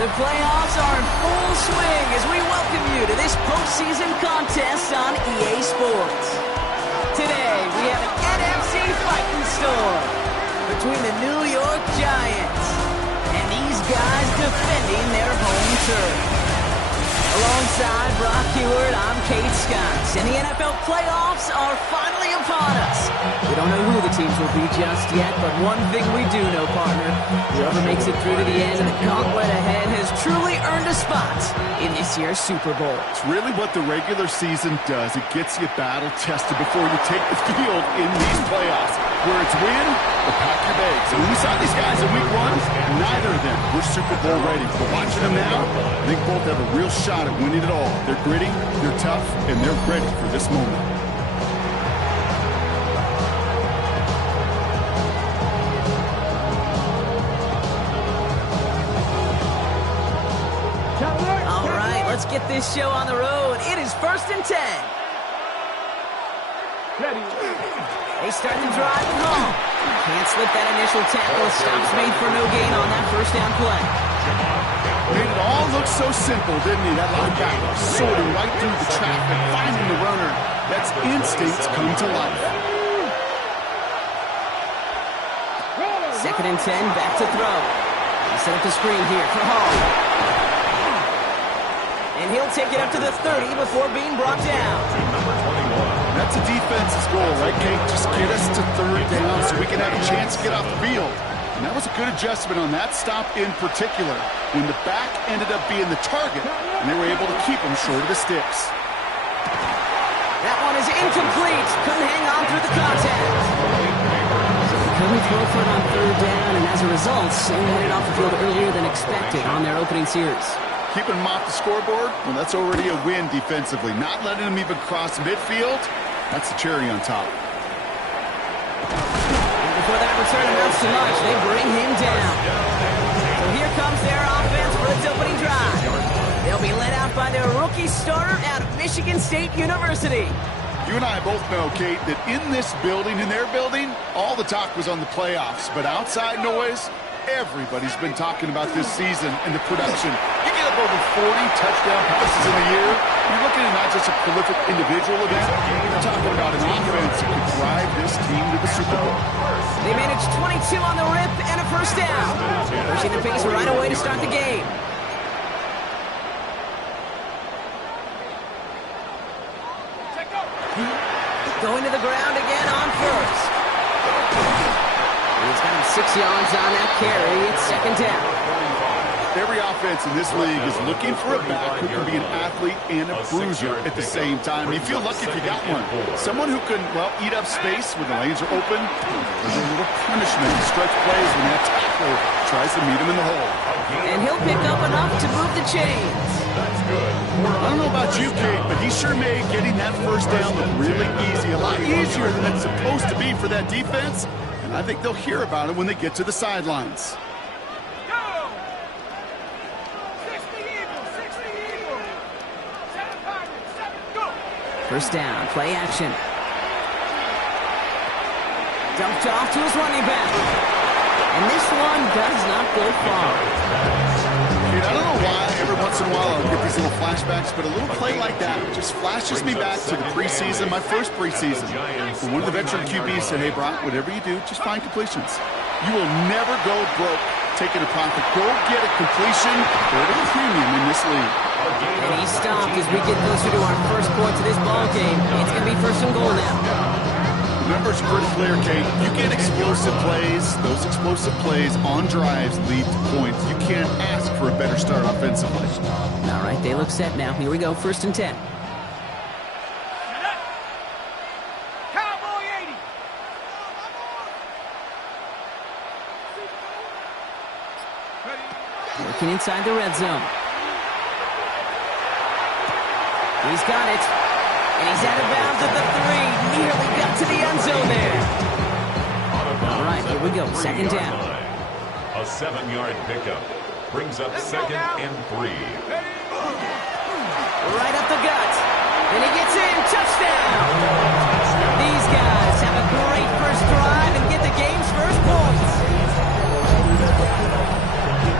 The playoffs are in full swing as we welcome you to this postseason contest on EA Sports. Today, we have an NFC fight in store between the New York Giants and these guys defending their home turf. Alongside Brock Heward, I'm Kate Scott, and the NFL playoffs are finally upon us. We don't know who the teams will be just yet, but one thing we do know, partner, whoever makes it through to the end of the gauntlet ahead has truly earned a spot in this year's Super Bowl. It's really what the regular season does. It gets you battle-tested before you take the field in these playoffs. Where it's win or pack your bags. And when we saw these guys in week one, neither of them were Super Bowl ready. But watching them now, I think both have a real shot at winning it all. They're gritty, they're tough, and they're ready for this moment. All right, let's get this show on the road. It is 1st and 10. They start the drive at home. Can't slip that initial tackle. Stops made for no gain on that first down play. Made it all look so simple, didn't he? That linebacker sorting right through the traffic, finding the runner. That's instincts come to life. 2nd and 10, back to throw. He set up the screen here for Hall. And he'll take it up to the 30 before being brought down. That's a defense's goal, right, Kate? Just get us to 3rd down so we can have a chance to get off the field. And that was a good adjustment on that stop in particular, when the back ended up being the target, and they were able to keep him short of the sticks. That one is incomplete. Couldn't hang on through the contact. So they couldn't throw for it on 3rd down, and as a result, they headed off the field earlier than expected on their opening series. Keeping them off the scoreboard, well, that's already a win defensively. Not letting them even cross midfield, that's the cherry on top. And before that return amounts to much, they bring him down. So here comes their offense for its opening drive. They'll be led out by their rookie starter out of Michigan State University. You and I both know, Kate, that in this building, in their building, all the talk was on the playoffs. But outside noise, everybody's been talking about this season and the production. You get up over 40 touchdown passes in a year, you're looking at not just a prolific individual event, you're talking about an offense that could drive this team to the Super Bowl. They managed 22 on the rip and a first down, pushing the pace right away to start the game. Going to the ground again on first. He's got him 6 yards on that carry. It's 2nd down. Every offense in this league is looking for a back who can be an athlete and a bruiser at the same time. You feel lucky if you got one. Someone who can, well, eat up space when the lanes are open. There's a little punishment in stretch plays when that tackle tries to meet him in the hole. And he'll pick up enough to move the chains. I don't know about you, Kate, but he sure made getting that first down look really easy. A lot easier than it's supposed to be for that defense. And I think they'll hear about it when they get to the sidelines. First down, play action. Dumped off to his running back. And this one does not go far. Dude, I don't know why every once in a while I'll get these little flashbacks, but a little play like that just flashes me back to the preseason, my first preseason. When one of the veteran QBs said, hey, Brock, whatever you do, just find completions. You will never go broke taking a profit. Go get a completion. They're at a premium in this league. And he stopped as we get closer to our first point to this ball game. It's going to be 1st and goal now. Numbers critical here, Kate. You get explosive plays. Those explosive plays on drives lead to points. You can't ask for a better start offensively. All right, they look set now. Here we go, 1st and 10. Working inside the red zone. He's got it. And he's out of bounds at the 3. Nearly got to the end zone there. All right, here we go. 2nd down. A 7-yard pickup brings up 2nd and 3. Right up the gut. And he gets in. Touchdown. These guys have a great first drive and get the game's first points.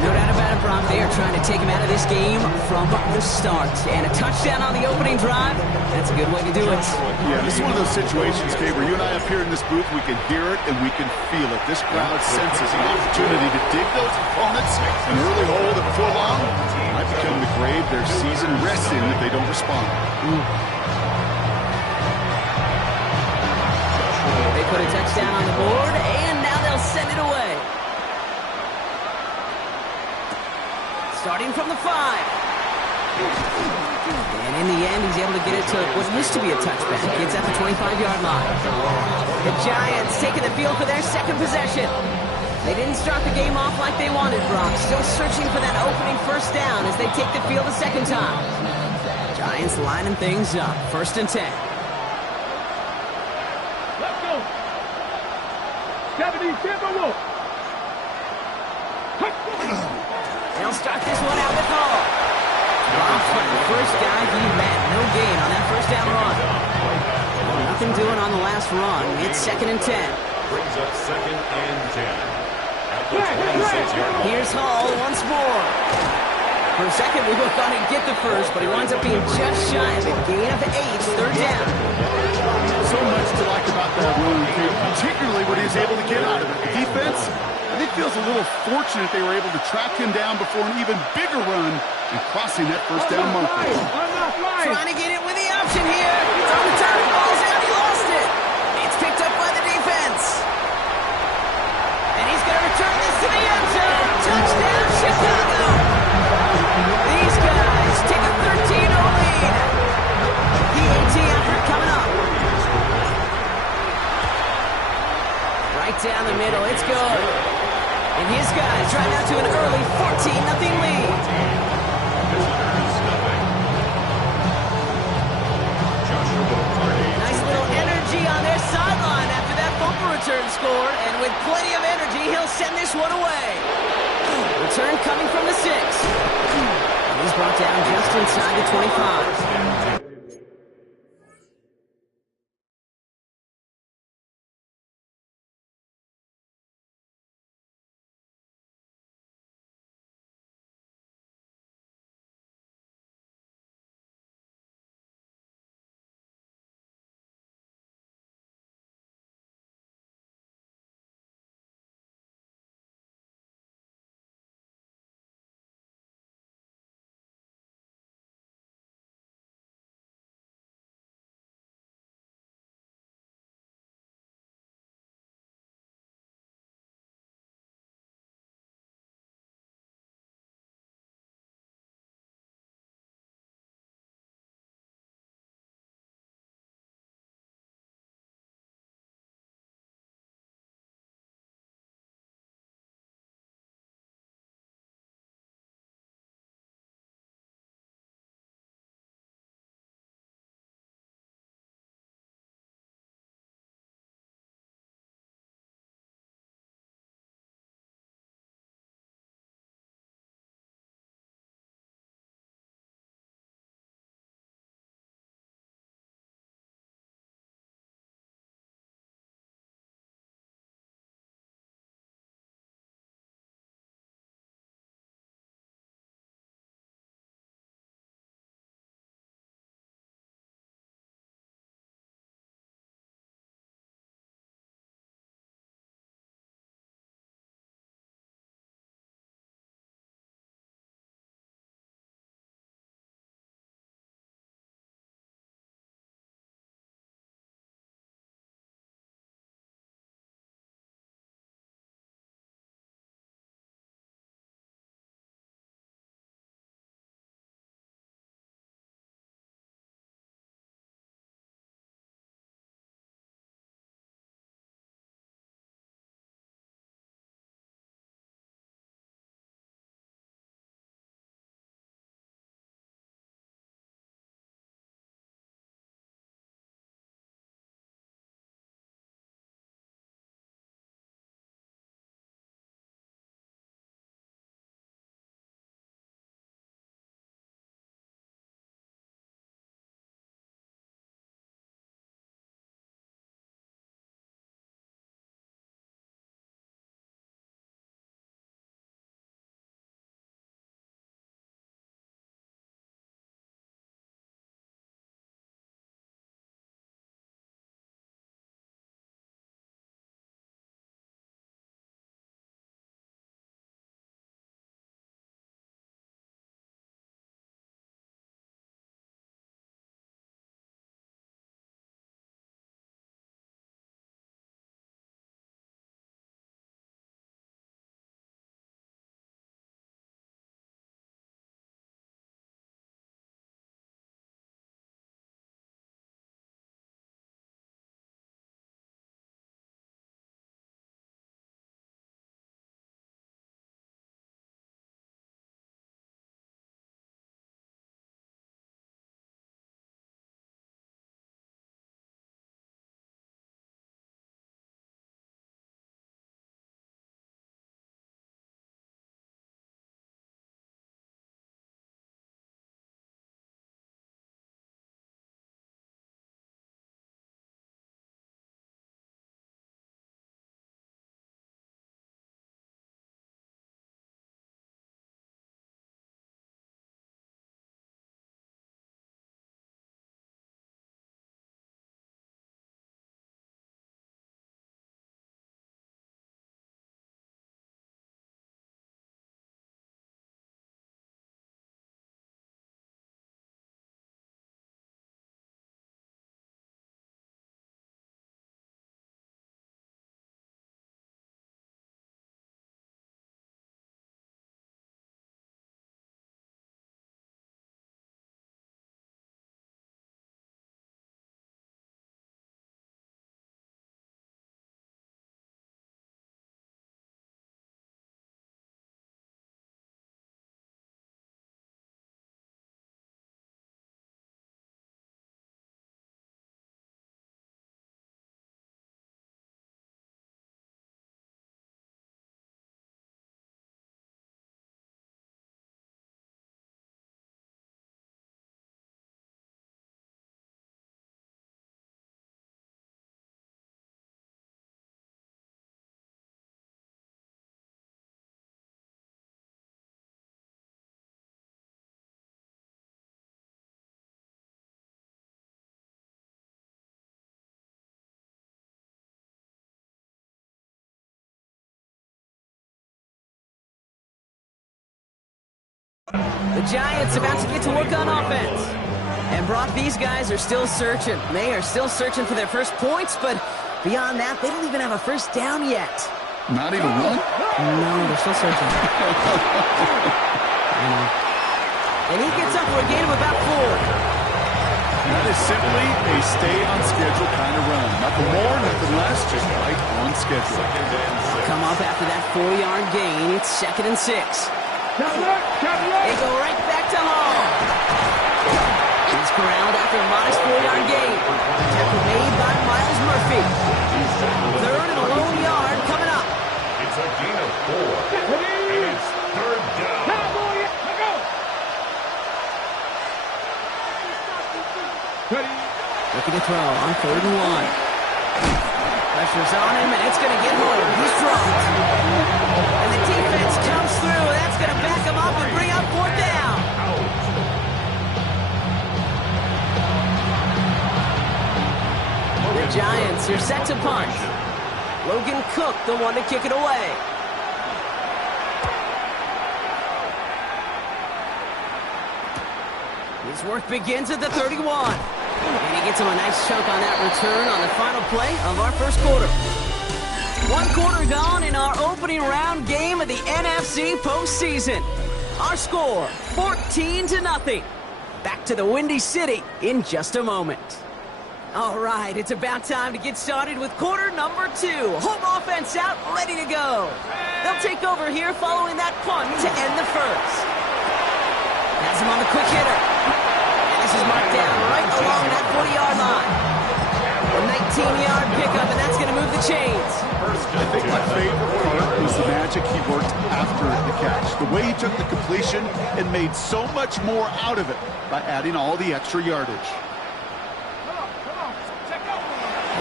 No doubt about it, Brock. They are trying to take this game from the start. And a touchdown on the opening drive, that's a good way to do it. Yeah, this is one of those situations, Kate, where you and I up here in this booth, we can hear it and we can feel it. This crowd senses an opportunity to dig those opponents an early hole that before long might become the grave their season rests in if they don't respond. They put a touchdown on the board, and now they'll send it away. Starting from the 5. And in the end, he's able to get it to what used to be a touchback. It's at the 25-yard line. The Giants taking the field for their second possession. They didn't start the game off like they wanted, Brock. Still searching for that opening first down as they take the field a second time. Giants lining things up. 1st and 10. Let's go. 70, They'll start this one out with Hall. Bob's the first guy he met. No gain on that first down run. Nothing doing on the last run. It's 2nd and 10. Brings up 2nd and 10. At the 26-yard line. Here's Hall once more. For a second, we were going to get the first, but he winds up being just shy of a gain of 8. 3rd down. So much to like about that run, Kate, particularly what he was able to get out of it. The defense, I think, feels a little fortunate they were able to track him down before an even bigger run and crossing that first down marker. Trying to get it with the option here. It's on the turn. Ball's out. He lost it. It's picked up by the defense. And he's going to return this to the end zone. Touchdown, Chicago. These guys take a 13-0 lead. PAT effort coming up. Right down the middle. It's good. And his guys drive out to an early 14-0 lead. Nice little energy on their sideline after that bumper return score. And with plenty of energy, he'll send this one away. Return coming from the 6. And he's brought down just inside the 25. The Giants about to get to work on offense. And Brock, these guys are still searching. They are still searching for their first points, but beyond that, they don't even have a first down yet. Not even one? No, they're still searching. And he gets up for a gain of about 4. That is simply a stay-on-schedule kind of run. Nothing more, nothing less, just right on schedule. Come up after that 4-yard gain. It's 2nd and 6. They go right back to Hall. He's corralled after a modest 4-yard gain. Tackle made by Miles Murphy. 3rd and a lone yard coming up. It's a gain of 4. And it's 3rd down. Looking to throw on 3rd and 1. Pressure's on him, and it's going to get home. He's dropped. And the defense comes through. That's going to back him up and bring up 4th down. The Giants are set to punt. Logan Cook, the one to kick it away. His work begins at the 31. And he gets him a nice chunk on that return on the final play of our first quarter. 1 quarter gone in our opening round game of the NFC postseason. Our score, 14-0. Back to the Windy City in just a moment. All right, it's about time to get started with quarter number 2. Home offense out, ready to go. They'll take over here following that punt to end the first. Has him on the quick hitter. This is marked down right along that 40-yard line. A 19-yard pickup, and that's going to move the chains. I think my favorite part was the magic he worked after the catch. The way he took the completion and made so much more out of it by adding all the extra yardage.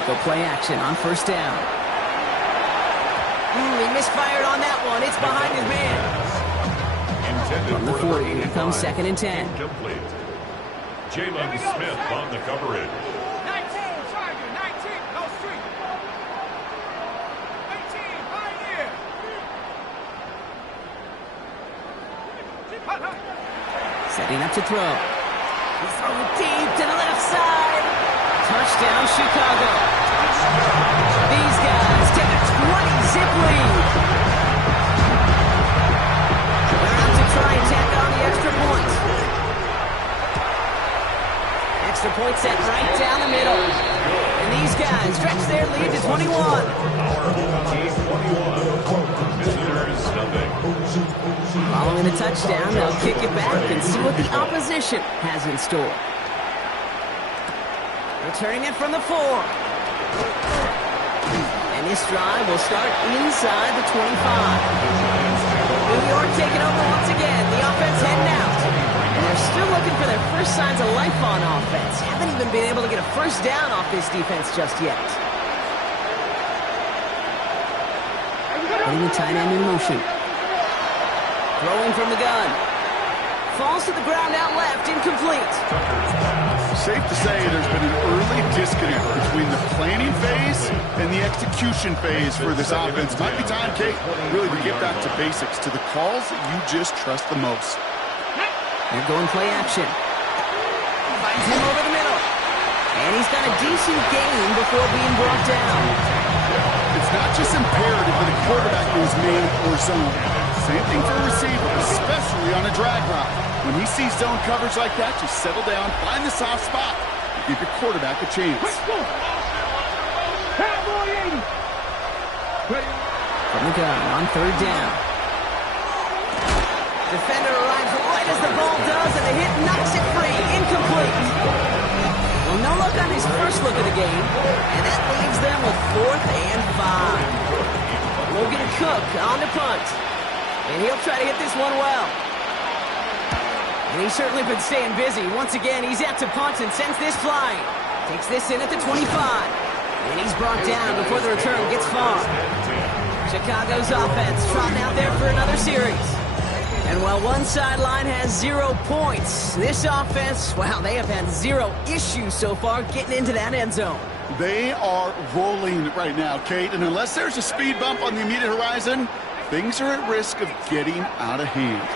Go play action on 1st down. He misfired on that one. It's behind his man. From the 40, here comes 2nd and 10. Complete. Jalen Smith on the coverage. 19, Charger, 19, no street. 18, Pioneer. Setting up to throw. He's throwing deep to the left side. Touchdown, Chicago. These guys take a 20-zip lead. They're out to try and tack on the extra point. Extra point set right down the middle. And these guys stretch their lead to 21. Following the touchdown, they'll kick it back and see what the opposition has in store. Returning it from the 4. And this drive will start inside the 25. New York taking over once again. The offense heading out. And they're still looking for their first signs of life on offense. Haven't even been able to get a first down off this defense just yet. Putting the tight end in motion. Throwing from the gun. Falls to the ground out left, incomplete. Safe to say there's been an early disconnect between the planning phase and the execution phase for this offense. Might be time, Kate, really to get back to basics, to the calls that you just trust the most. They're going play action. Finds him over the middle. And he's got a decent gain before being brought down. It's not just imperative that a quarterback goes man or zone. Same thing for a receiver, especially on a drag route. When he sees zone coverage like that, just settle down, find the soft spot, and give your quarterback a chance. From the gun on 3rd down. Defender arrives right as the ball does, and the hit knocks it free. Incomplete. Well, no luck on his first look of the game, and that leaves them with 4th and 5. Logan Cook on the punt, and he'll try to hit this one well. And he's certainly been staying busy. Once again, he's out to punt and sends this flying. Takes this in at the 25. And he's brought down before the return gets far. Chicago's offense trotting out there for another series. And while one sideline has 0 points, this offense, wow, they have had 0 issues so far getting into that end zone. They are rolling right now, Kate, and unless there's a speed bump on the immediate horizon, things are at risk of getting out of hand.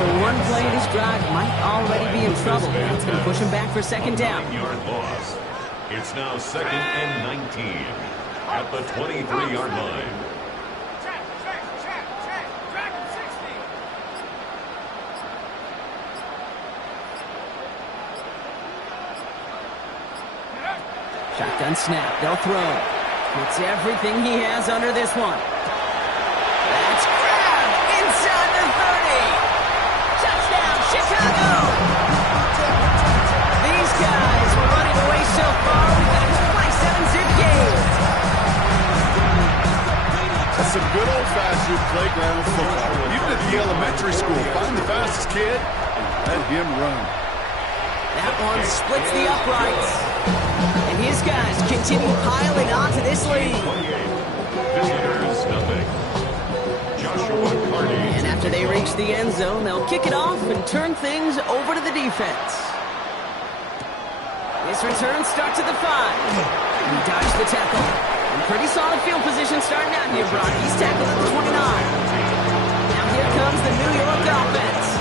After one play, this drive might already be in trouble. It's going to push him back for second down. 9-yard loss. It's now 2nd and 19 at the 23-yard line. Check, him 60. Shotgun snap. They'll throw. It's everything he has under this one. That's grabbed inside the 30. Touchdown, Chicago! These guys were running away so far. We've got a 27-zip game. That's some good old-fashioned playground football. Even at the elementary school, find the fastest kid and let him run. That one splits the uprights. And his guys continue piling onto this lead. Visitors, nothing. Joshua Carney. And after they reach the end zone, they'll kick it off and turn things over to the defense. This return starts at the 5. He dodged the tackle. In pretty solid field position starting out here, Brock. He's tackled at the 29. Now here comes the New York offense.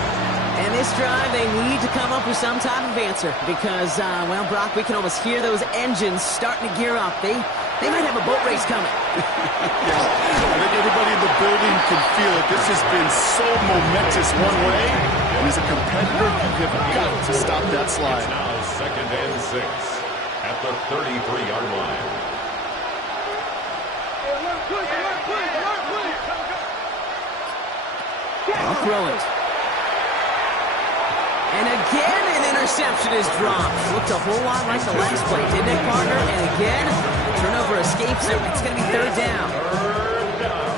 And this drive, they need to come up with some type of answer because, well, Brock, we can almost hear those engines starting to gear up. They might have a boat race coming. Yeah, I think everybody in the building can feel it. This has been so momentous one way, and as a competitor, you have got to stop that slide. It's now 2nd and 6 at the 33-yard line. I'll throw it. And again, an interception is dropped. Looked a whole lot like the last play, didn't it, partner? And again, the turnover escapes him. It's going to be third down. Third down.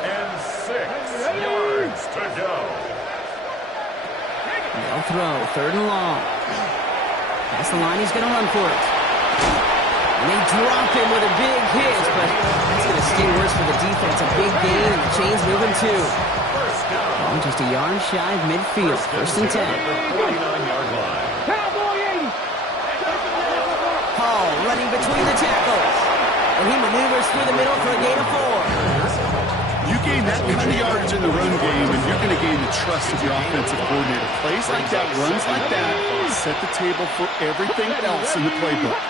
And 6 yards to go. They'll throw. Third and long. That's the line. He's going to run for it. And they drop him with a big hit, but that's going to stay worse for the defense. A big gain, and the chain's moving too. First down. Oh, just a yard shy of midfield. First and 10. At the 49-yard line. Hall running between the tackles. And he maneuvers through the middle for a gain of 4. You gain that kind of yardage in the run game, and you're going to gain the trust of your offensive coordinator. Plays like that, runs like that, set the table for everything else in the playbook.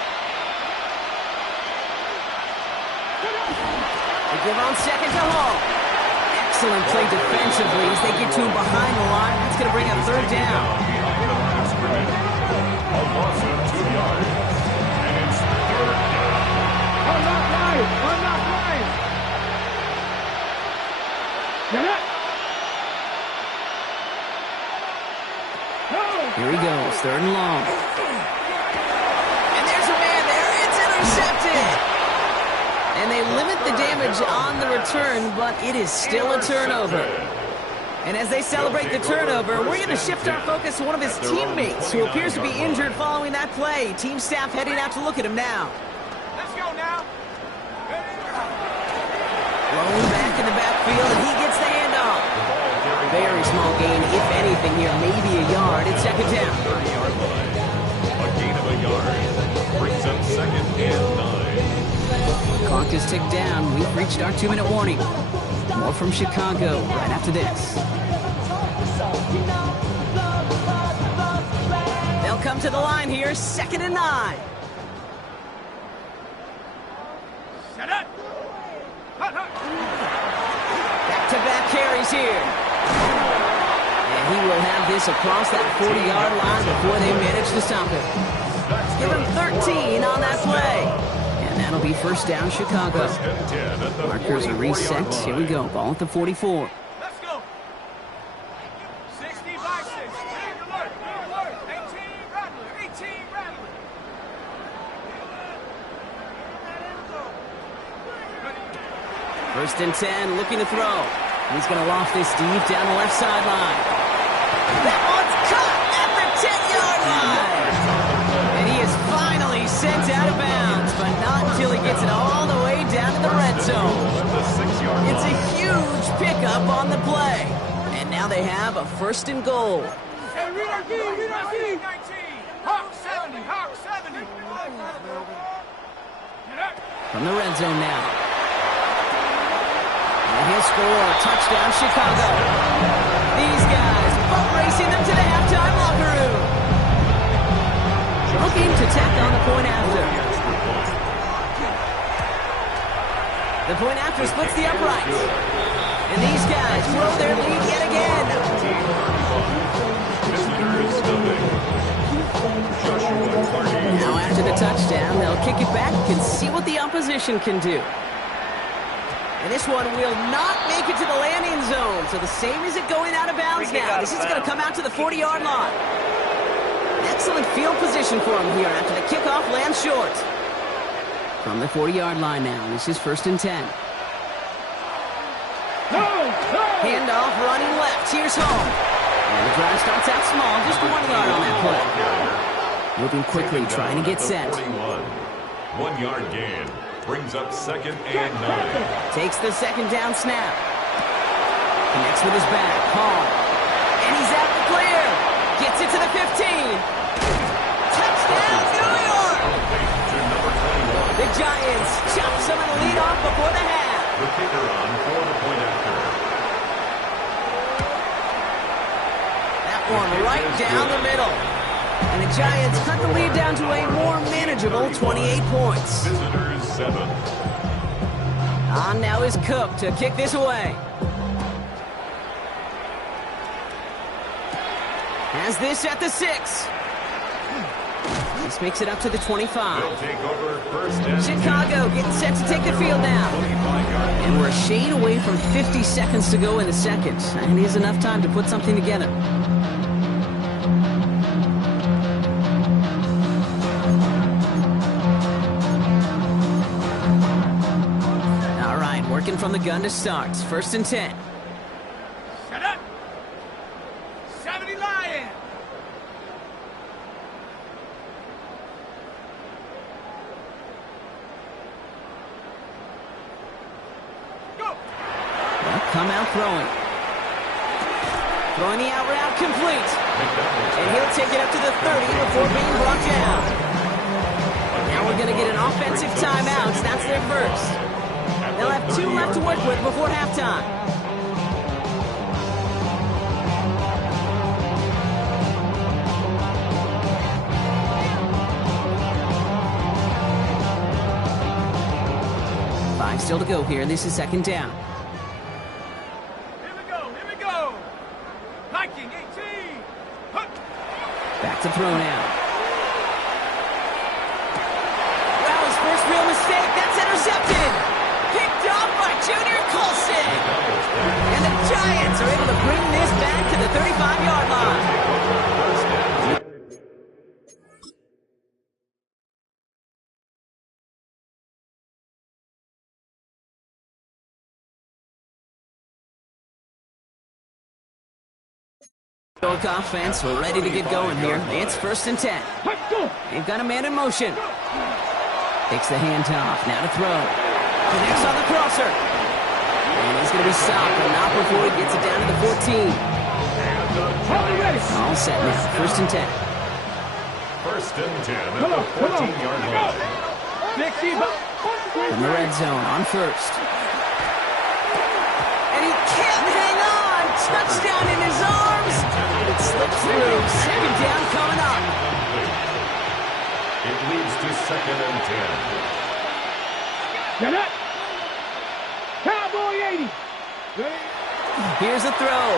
They give on second to Hall. Excellent play defensively as they get to him behind the line. That's going to bring up third down. Behind the line of scrimmage. A loss of 2 yards. And it's third down. Unlock line. Get it. Here he goes, third and long. And there's a man there. It's intercepted. And they limit the damage on the return, but it is still a turnover. And as they celebrate the turnover, we're going to shift our focus to one of his teammates who appears to be injured following that play. Team staff heading out to look at him now. Let's go now. Rolling back in the backfield, and he gets the handoff. Very small gain, if anything here, maybe a yard. It's second down. 30-yard line. A gain of a yard. Brings up 2nd and 9. Clock is ticked down. We've reached our 2-minute warning. More from Chicago right after this. They'll come to the line here, 2nd and 9. Set it. Back-to-back carries here. And he will have this across that 40-yard line before they manage to stop him. Give him 13 on that play. And that'll be first down, Chicago. Markers are reset. Here we go. Ball at the 44. Let's go. 60 by 6. Big alert. 18 Rattler. First and 10, looking to throw. He's going to loft this deep down the left sideline. That one's caught at the 10-yard line. And he is finally sent out of bounds, but not until he gets it all the way down to the red zone. It's a huge pickup on the play. And now they have a first and goal. Hey, read our key. 19. Hawk 70. From the red zone now. And he'll score. Touchdown, Chicago. These guys racing them to the halftime locker room. Looking to tack on the point after. The point after splits the uprights. And these guys blow their lead yet again. Now after the touchdown, they'll kick it back and see what the opposition can do. And this one will not make it to the landing zone. So the same as it going out of bounds now. This is going to come out to the 40-yard line. Excellent field position for him here after the kickoff lands short. From the 40-yard line now, this is 1st and 10. Handoff running left. Here's home. And the drive starts out small, just 1 yard on that play. Moving quickly, trying to get set. 1 yard gain. Brings up 2nd and 9. Takes the 2nd down snap. Connects with his back. Hall. And he's out the clear. Gets it to the 15. Touchdown, New York! The Giants chop some of the lead off before the half. The kicker on for the point after. That one right down the middle. And the Giants cut the lead down to a more manageable 28 points. Visitors 7. On now is Cook to kick this away. Has this at the 6. This makes it up to the 25. They'll take over 1st and Chicago getting set to take the field now. And we're a shade away from 50 seconds to go in the second. And it is enough time to put something together. All right, working from the gun to start. 1st and 10. Shut up. 70 Lions. Come out throwing. Throwing the out route complete. And he'll take it up to the 30 before being brought down. Now we're going to get an offensive timeout. That's their first. They'll have 2 left to work with before halftime. Five still to go here. This is 2nd down. Back to throw now. Well, his first real mistake. That's intercepted. Picked off by Junior Colson. And the Giants are able to bring this back to the 35-yard line. Offense, we're ready to get going here. It's 1st and 10. They've got a man in motion. Takes the handoff. Now to throw. Connects on the crosser. And he's going to be stopped, but not before he gets it down to the 14. All set now. 1st and 10. 1st and 10 at the 14-yard line. In the red zone on 1st. And he can't hang on. Touchdown in his arms. It slips through. 2nd down coming up. It leads to 2nd and 10. Get it. Cowboy 80. Here's a throw.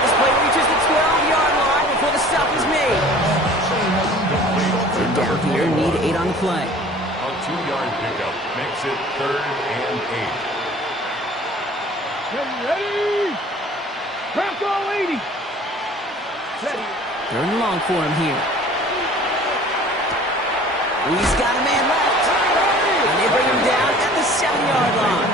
This play reaches the 12-yard line before the stop is made. They're down here, need 8 on the play. A 2-yard pickup makes it 3rd and 8. Ready? Bronco 80. Ready. 3rd and long for him here. He's got a man left. And they bring him down at the 7-yard line.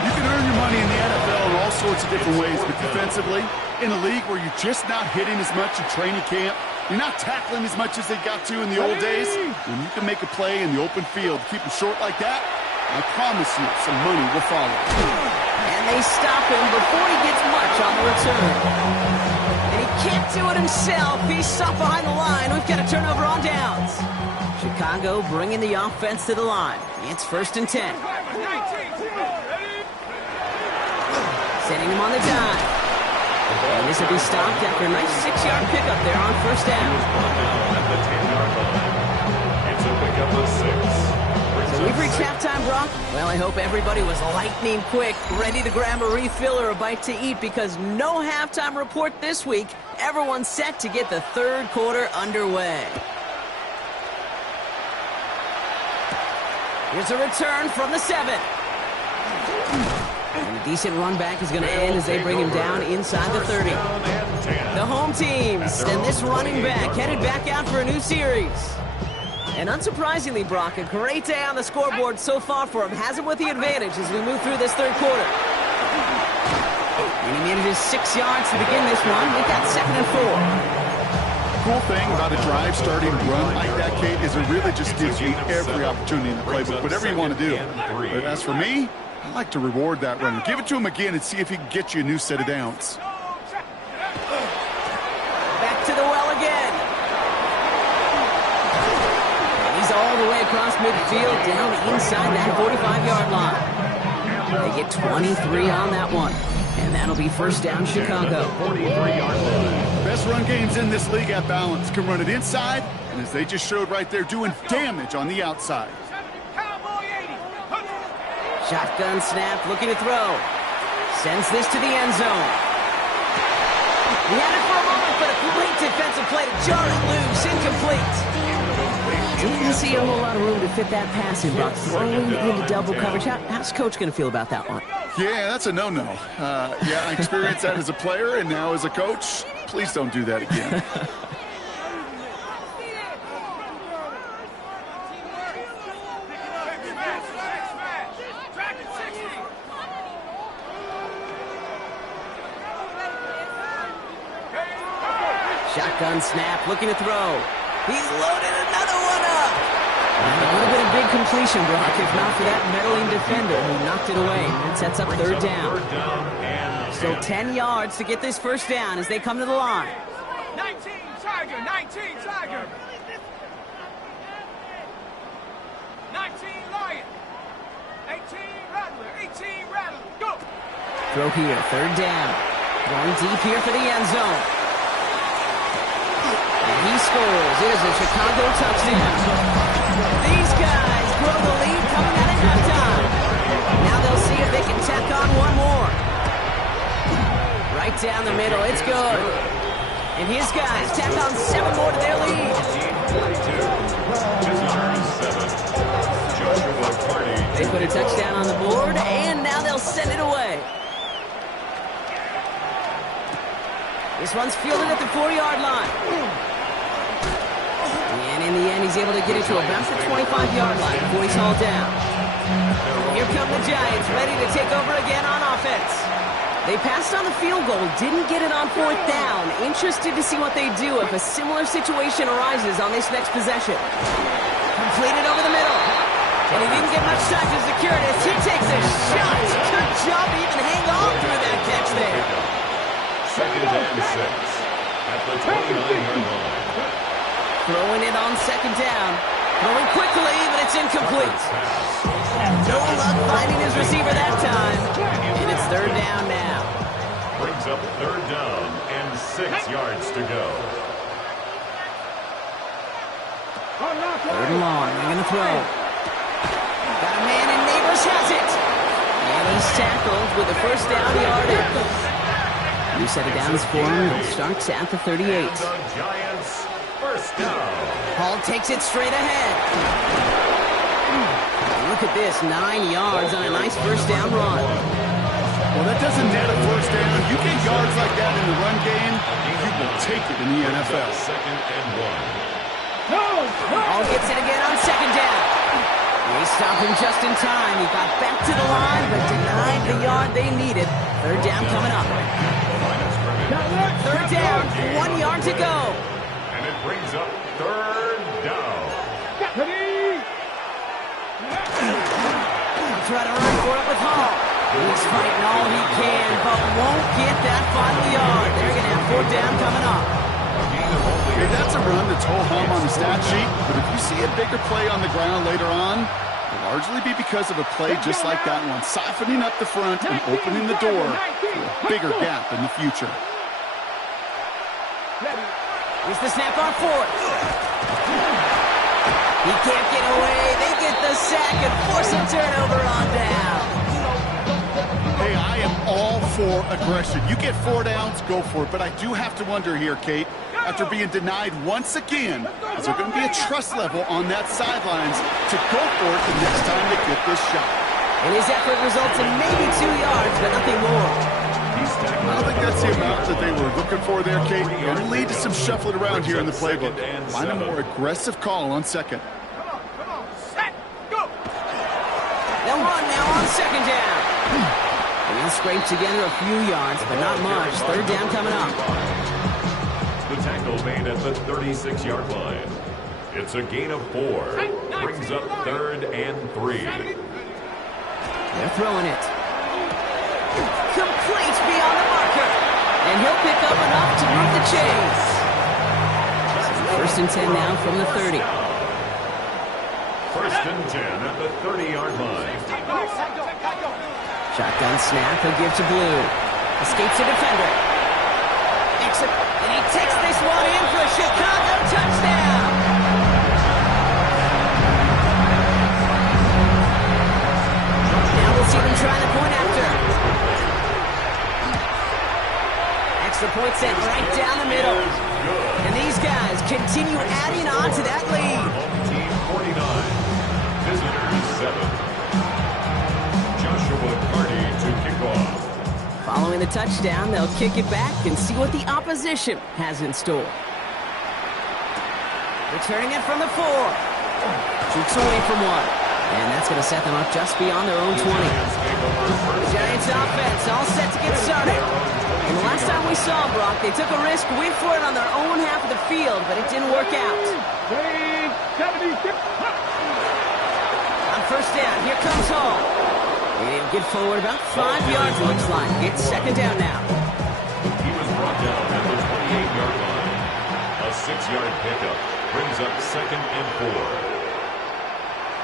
You can earn your money in the NFL in all sorts of different ways, but defensively, in a league where you're just not hitting as much in training camp, you're not tackling as much as they got to in the old days, when you can make a play in the open field, keep it short like that, I promise you some money will follow. And they stop him before he gets much on the return. And he can't do it himself. He's stopped behind the line. We've got a turnover on downs. Chicago bringing the offense to the line. It's 1st and 10. Sending him on the dime. And this will be stopped after a nice 6-yard pickup there on first down. At the 10-yard line. It's a pickup of 6. So we've reached halftime, Brock. Well, I hope everybody was lightning quick, ready to grab a refill or a bite to eat, because no halftime report this week. Everyone's set to get the third quarter underway. Here's a return from the 7. And a decent run back is going to end as they bring him down inside the 30. The home team send this running back headed back out for a new series. And unsurprisingly, Brock, a great day on the scoreboard so far for him. Has him with the advantage as we move through this third quarter. And he manages 6 yards to begin this one. Make that 2nd and 4. Cool thing about a drive starting run like that, Kate, is it really just gives you every opportunity in the playbook, whatever you want to do. But as for me, I like to reward that runner. Give it to him again and see if he can get you a new set of downs. Back to the well again. And he's all the way across midfield, down inside that 45-yard line. They get 23 on that one. And that'll be first down, Chicago. 43-yard line. Best run games in this league at balance. Can run it inside, and as they just showed right there, doing damage on the outside. Shotgun snap, looking to throw. Sends this to the end zone. He had it for a moment, but a great defensive play to jar it loose, incomplete. Didn't see a whole lot of room to fit that pass in, Brock. Throwing into double coverage. How's Coach going to feel about that one? Yeah, that's a no-no. Yeah, I experienced that as a player, and now as a coach, please don't do that again. Shotgun snap, looking to throw. He's loaded another one up. And a little bit of big completion, Brock, if not for that meddling defender who knocked it away. And sets up third down. So 10 yards to get this first down as they come to the line. 19 Tiger, 19 Tiger. 19 Lion. 18 Rattler, 18 Rattler. Go. Throw here, third down. Going deep here for the end zone. And he scores. It is a Chicago touchdown. These guys grow the lead coming out of halftime. Now they'll see if they can tack on one more. Right down the middle, it's good. And his guys tack on 7 more to their lead. They put a touchdown on the board, and now they'll send it away. This one's fielded at the 4-yard line. And in the end, he's able to get it to about the 25-yard line before he's hauled down. Here come the Giants, ready to take over again on offense. They passed on the field goal, didn't get it on 4th down. Interested to see what they do if a similar situation arises on this next possession. Completed over the middle. And he didn't get much time to secure it as he takes a shot. Good job to even hang on through that catch there. 2nd and 6 at the 29-yard line. Throwing it on 2nd down. Throwing quickly, but it's incomplete. No luck finding his receiver that time. And it's 3rd down now. Brings up 3rd down and 6 yards to go. 3rd and long. They're going to throw. Got a man and Neighbors has it. And he's tackled with a first down yardage. New set of downs for him. Starts at the 38. And the Giants first down. Hall takes it straight ahead. Look at this, 9 yards on a nice first down run. Well, that doesn't net a first down. You get yards like that in the run game, you will take it in the NFL. 2nd and 1. Hall gets it again on 2nd down. They stop him just in time. He got back to the line, but denied the yard they needed. 3rd down coming up. 3rd down, 1 yard to go. And it brings up 3rd down. Try to run for it with Hall. He's fighting all he can, but won't get that final yard. They're going to have 4th down coming up. Okay, that's a run that's ho-hum on the stat sheet, but if you see a bigger play on the ground later on, Largely be because of a play just like that one, softening up the front and opening the door for a bigger gap in the future. Here's the snap on fourth. He can't get away. They get the sack and force a turnover on down. Hey, I am all for aggression. You get 4 downs, go for it. But I do have to wonder here, Kate, after being denied once again, is there going to be a trust level on that sidelines to go for it the next time they get this shot? And his effort results in maybe 2 yards, but nothing more. I don't think that's the amount that they were looking for there, Kate. Going to lead to some shuffling around here in the playbook. Find a more aggressive call on second. Set, go. They'll run now on second down. And they'll scrape together a few yards, but not much. Third down coming up. The tackle made at the 36-yard line. It's a gain of 4. Brings up 3rd and 3. They're throwing it. Complete beyond the marker. And he'll pick up enough to move the chains. First and 10 now from the 30. First and 10 at the 30-yard line. Shotgun snap, he'll give to Blue. Escapes a defender. Exit, and he takes this one in for a Chicago touchdown. Now we'll see them trying the point after. Extra point sent right down the middle. And these guys continue adding on to that lead. Home team 49. Visitors 7. Joshua Carty to kick off. Following the touchdown, they'll kick it back and see what the opposition has in store. Returning it from the 4. Shoots away from one. And that's going to set them up just beyond their own 20. The Giants offense all set to get started. And the last time we saw them, Brock, they took a risk, went for it on their own half of the field, but it didn't work out. On first down, here comes Hall. And he'll get forward about 5 yards, it looks like. It's second down now. He was brought down at the 28-yard line. A 6-yard pickup brings up 2nd and 4.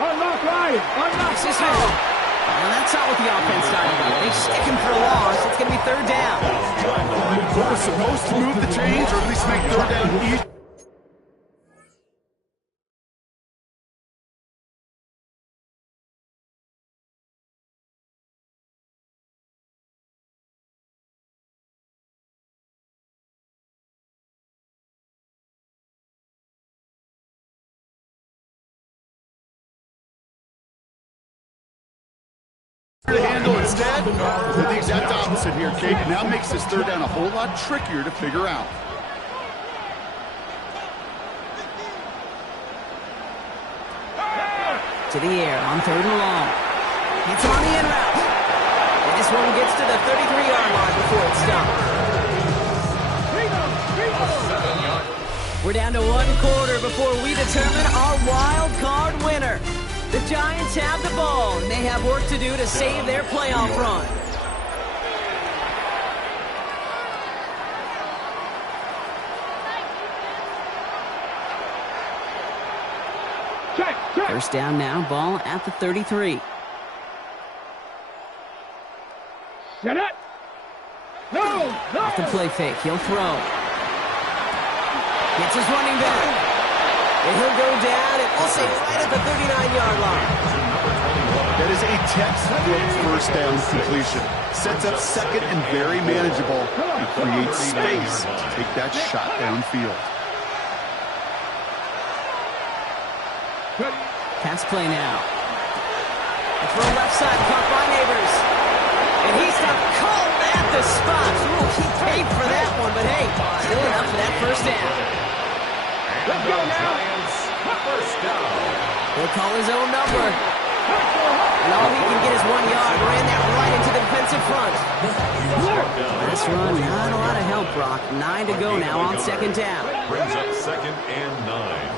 Unlock right. Unlock This is home. And that's not what the offense started with. They stick him for a loss. It's going to be third down. We're supposed to move the chains or at least make third down easy. To handle instead, did the exact opposite here, Kate. It now makes this third down a whole lot trickier to figure out. To the air on third and long. It's on the in route. And this one gets to the 33-yard line before it's stopped. We're down to 1 quarter before we determine our wild card winner. The Giants have the ball, and they have work to do to save their playoff run. First down now, ball at the 33. Set it. No. Off the play fake, he'll throw. Gets his running back. And he'll go down, and we'll say right at the 39-yard line. That is a textbook first down completion. Sets up second and very manageable and creates space to take that shot downfield. Pass play now. The throw left side, caught by Neighbors. And he's not cold at the spot. Ooh, he paid for that one, but hey, still enough for that first down. Let's go now. First down. He'll call his own number. And all he can get is 1 yard. Ran that right into the defensive front. This run, not a lot of help, Brock. 9 to go now on second down. Brings up 2nd and 9.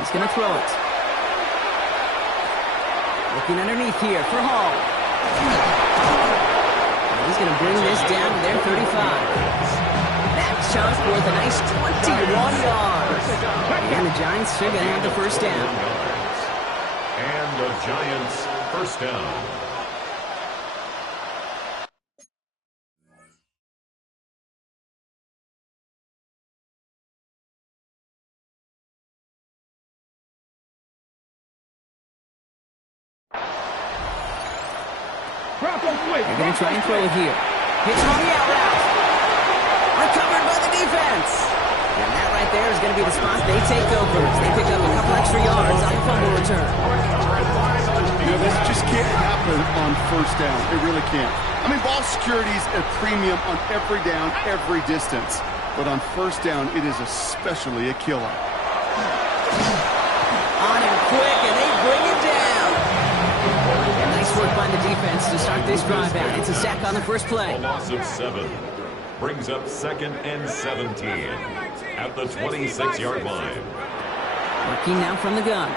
He's going to throw it. Looking underneath here for Hall. He's going to bring this down to their 35. That chunk worth a nice 21 yards. And the Giants are going to have the first down. And the Giants first down. They're going to try and throw it here. Pitch on the out route. Recovered by the defense. And that right there is going to be the spot they take over as they pick up a couple extra yards on the fumble return. You know, this just can't happen on first down. It really can't. I mean, ball security's a premium on every down, every distance. But on first down, it is especially a killer. On him quick, and they bring him down. And nice work by the defense to start this drive out. It's a sack on the first play. A loss of 7 brings up 2nd and 17 at the 26-yard line. Working now from the gun.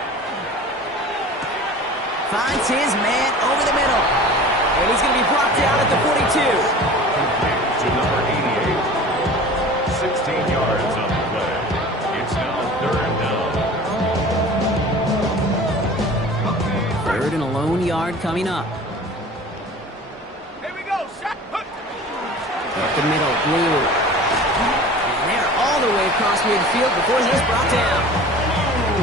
Finds his man over the middle. And he's going to be brought down at the 42. To number 88. 16 yards on the play. It's now 3rd down. Third and a lone yard coming up. Here we go. Shot. Up the middle, Blue. And they're all the way across midfield before he's brought down.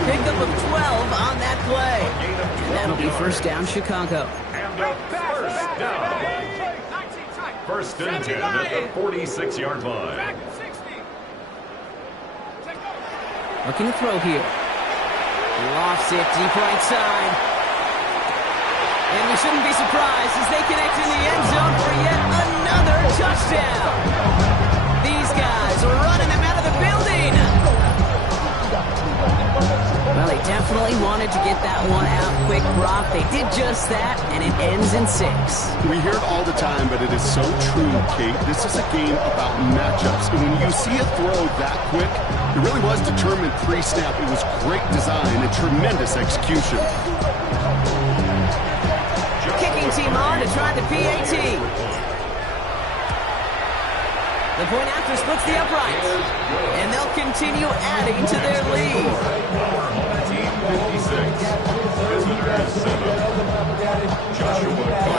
Picked up of 12 on that play. And that'll be first down, Chicago. And a first down. 1st and 10 at the 46-yard line. Looking to throw here. Lofts it deep right side. And we shouldn't be surprised as they connect in the end zone for yet another touchdown. These guys are running them out of the building. Well, they definitely wanted to get that one out quick, Brock. They did just that, and it ends in 6. We hear it all the time, but it is so true, Kate. This is a game about matchups. And when you see a throw that quick, it really was determined pre-snap. It was great design and tremendous execution. Kicking team on to try the PAT. The point after splits the uprights. And they'll continue adding to their lead.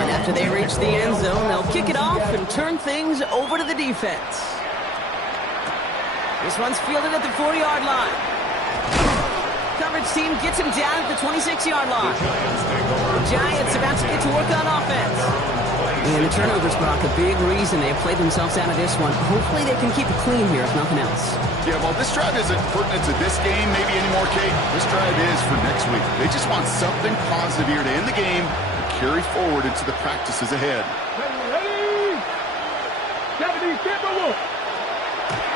And after they reach the end zone, they'll kick it off and turn things over to the defense. This one's fielded at the 40-yard line. Coverage team gets him down at the 26-yard line. The Giants about to get to work on offense. And the turnovers, Brock, a big reason they have played themselves out of this one. Hopefully they can keep it clean here, if nothing else. Yeah, well, this drive isn't pertinent to this game maybe anymore, Kate. This drive is for next week. They just want something positive here to end the game and carry forward into the practices ahead.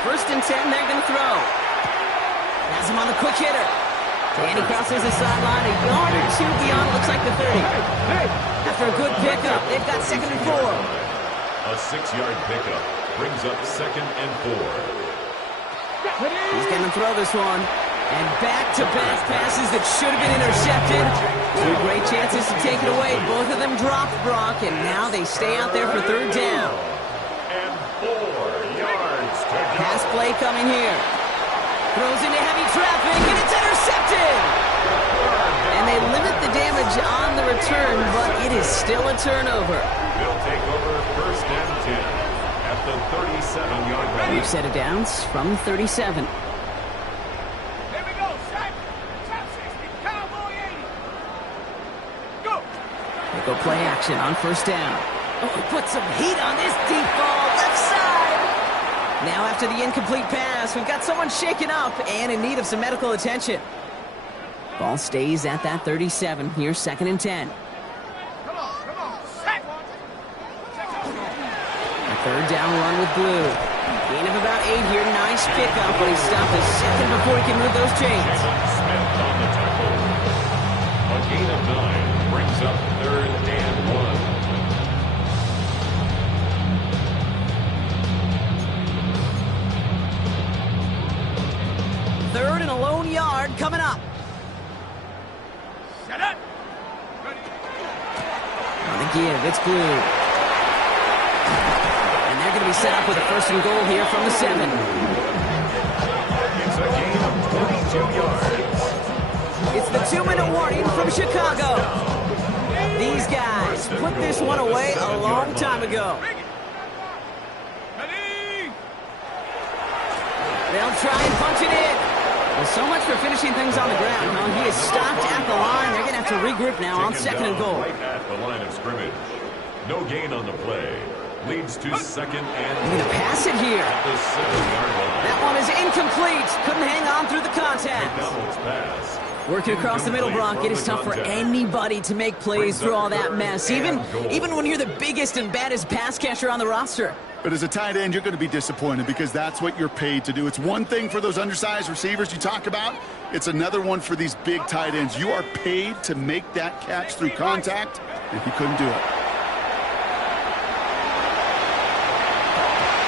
First and 10, they're going to throw. Has him on the quick hitter. And he crosses the sideline a yard or two beyond, looks like the 30. After a good pickup, they've got 2nd and 4. A 6-yard pickup brings up 2nd and 4. He's going to throw this one. And back-to-back passes that should have been intercepted. 2 great chances to take it away. Both of them dropped, Brock, and now they stay out there for 3rd down. And 4 yards to go. Pass play coming here. Throws into heavy traffic, and it's intercepted! And they limit the damage on the return, but it is still a turnover. They'll take over 1st and 10 at the 37-yard line. We've set it down from 37. Here we go. Shot. Top 60. Cowboy 80. Go. They go play action on 1st down. Oh, he put some heat on this deep ball, left side. Now after the incomplete pass, we've got someone shaken up and in need of some medical attention. Ball stays at that 37. Here's 2nd and 10. Come on. Sack. A 3rd down run with Blue. Gain of about 8 here. Nice pickup, but he stopped a second before he can move those chains. Smith on the tackle. A gain of 9 brings up 3rd and 1. 3rd and a lone yard coming up. Set up. On the give, it's Blue. And they're going to be be set up with a first and goal here from the 7. It's a gain of 22 yards. It's the 2-minute warning from Chicago. These guys put this one away a long time ago. They'll try and punch it in. Well, so much for finishing things on the ground. Huh? He is stopped at the line. They're going to have to regroup now on second and goal. Right at the line of scrimmage. No gain on the play. Leads to second and They're going to pass it here. at the 7-yard line. That one is incomplete. Couldn't hang on through the contact. McDonald's pass. Working across the middle, Brock. It is tough for anybody to make plays through all that mess, even when you're the biggest and baddest pass catcher on the roster. But as a tight end, you're going to be disappointed because that's what you're paid to do. It's one thing for those undersized receivers you talk about. It's another one for these big tight ends. You are paid to make that catch through contact, and he couldn't do it.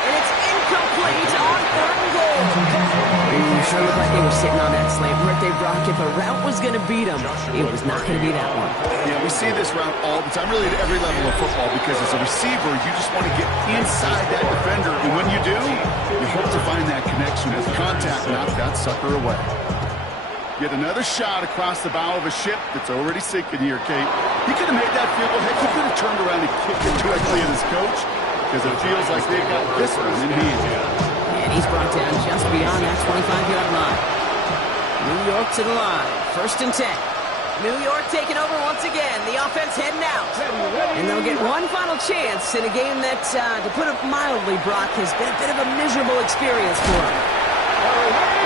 And it's incomplete on third and goal. Sure looked like they were sitting on that slant. Weren't they, Brock? If a route was going to beat them, it was not going to be that one. Yeah, we see this route all the time, really at every level of football, because as a receiver, you just want to get inside that defender, and when you do, you hope to find that connection with contact, knock that sucker away. Yet another shot across the bow of a ship that's already sinking here, Kate. He could have made that field goal. Heck, he could have turned around and kicked it directly at his coach, because it feels like they've got this one in hand. And he's brought down just beyond that 25-yard line. New York to the line. First and 10. New York taking over once again. The offense heading out. And they'll get one final chance in a game that, to put it mildly, Brock, has been a bit of a miserable experience for him.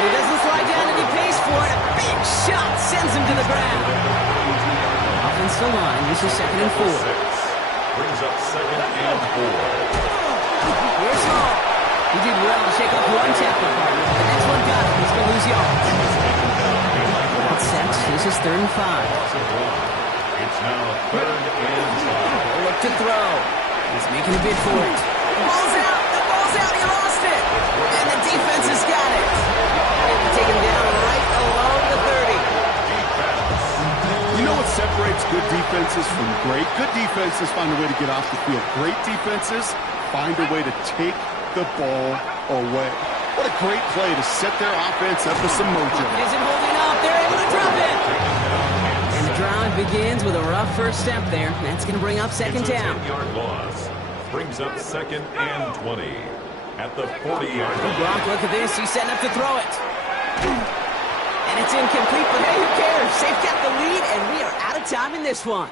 He doesn't slide down and he pays for it. A big shot sends him to the ground. Offensive line. This is second and 4. Brings up second and 4. Here's Hall. He did well to shake off one tackle partner. The next one got him. He's going to lose yards. Without sacks, this is third and 5. It's now third and 5. Look to throw. He's making a bid for it. The ball's out. The ball's out. He lost it. And the defense has got it. And take him down right along the 30. You know what separates good defenses from great? Good defenses find a way to get off the field. Great defenses find a way to take the ball away. What a great play to set their offense up with some mojo. Isn't holding up. They're able to drop it. And the drive begins with a rough first step there. That's going to bring up second down. 10-yard loss. Brings up second and 20 at the 40-yard line. Brock, look at this. He's setting up to throw it. And it's incomplete, but hey, who cares? They've got the lead, and we are out of time in this one.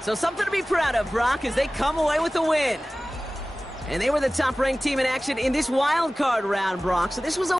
So something to be proud of, Brock, as they come away with the win. And they were the top-ranked team in action in this wild card round, Brock. So this was a